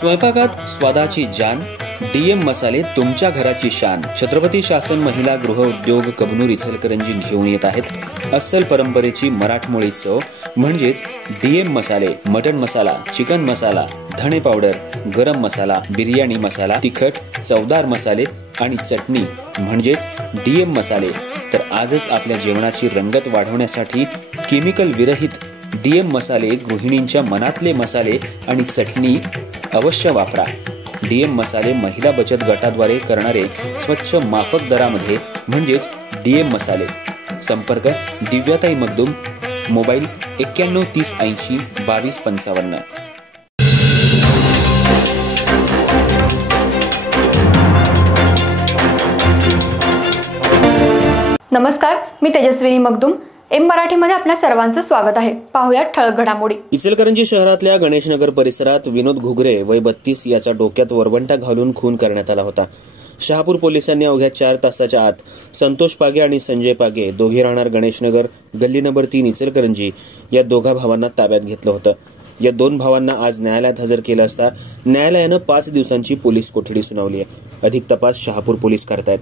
स्वयंपाकात स्वादाची जान, डीएम मसाले तुमच्या घराची शान। छत्रपती शासन महिला गृह उद्योग कबनूर इचलकरंजी घेऊन येत आहेत अस्सल परंपरेची मराठमोळी चव म्हणजेच डीएम मसाले। मटन मसाला, चिकन मसाला, धणे पावडर, गरम मसाला, बिर्याणी मसाला, तिखट चवदार मसाले आणि चटणी म्हणजेच डीएम मसाले। तर आजच आपल्या जेवणाची रंगत वाढवण्यासाठी केमिकल विरहित डीएम मसाले, गृहिणींच्या मनातले मसाले आणि चटणी अवश्य वापरा। डीएम मसाले महिला बचत गटाद्वारे करणारे स्वच्छ माफक दरामध्ये म्हणजेच डीएम मसाले। संपर्क दिव्याताई मगदूम, मोबाईल 91 30 80 22 55। नमस्कार, मी तेजस्विनी मगदूम। एम मराठीमध्ये आपल्या सर्वांचं स्वागत आहे। पाहूया ठळक घडामोडी। इचलकरंजी शहरातल्या गणेशनगर परिसरात विनोद घुगरे वय 32 याचा डोक्यात वरवंटा घालून खून करण्यात आला होता। शहापूर पोलिसांनी अवघ्या 4 तासाच्या आत संतोष पागे आणि संजय पागे दोघे राहणार गणेशनगर गल्ली नंबर 3 इचलकरंजी या दोघा भावांना ताब्यात घेतलं होतं। या दोन भावांना आज न्यायालयात हजर केलं असता न्यायालयानं 5 दिवसांची पोलीस कोठडी सुनावली आहे। अधिक तपास शहापूर पोलीस करतायत।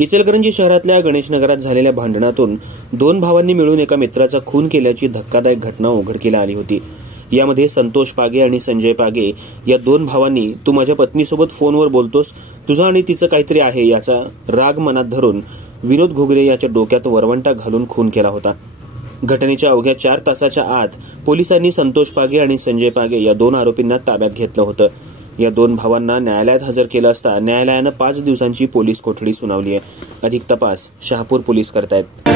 इचलकरंजी शहरातल्या गणेशनगरात झालेल्या भांडणातून 2 भावांनी मिळून एका मित्राचा खून केल्याची धक्कादायक घटना उघडकीला आली होती। यामध्ये संतोष पागे आणि संजय पागे या 2 भावांनी तू माझ्या पत्नीसोबत फोनवर बोलतोस, तुझं आणि तिचं काहीतरी आहे याचा राग मनात धरून विनोद घुगरे याच्या डोक्यात वरवंटा घालून खून केला होता। घटनेच्या अवघ्या 4 तासाच्या आत पोलिसांनी संतोष पागे आणि संजय पागे या 2 आरोपींना ताब्यात घेतलं होतं। या 2 भावांना न्यायालयात हजर केलं असता न्यायालयानं 5 दिवसांची पोलीस कोठडी सुनावली आहे। अधिक तपास शहापूर पोलीस करतायत।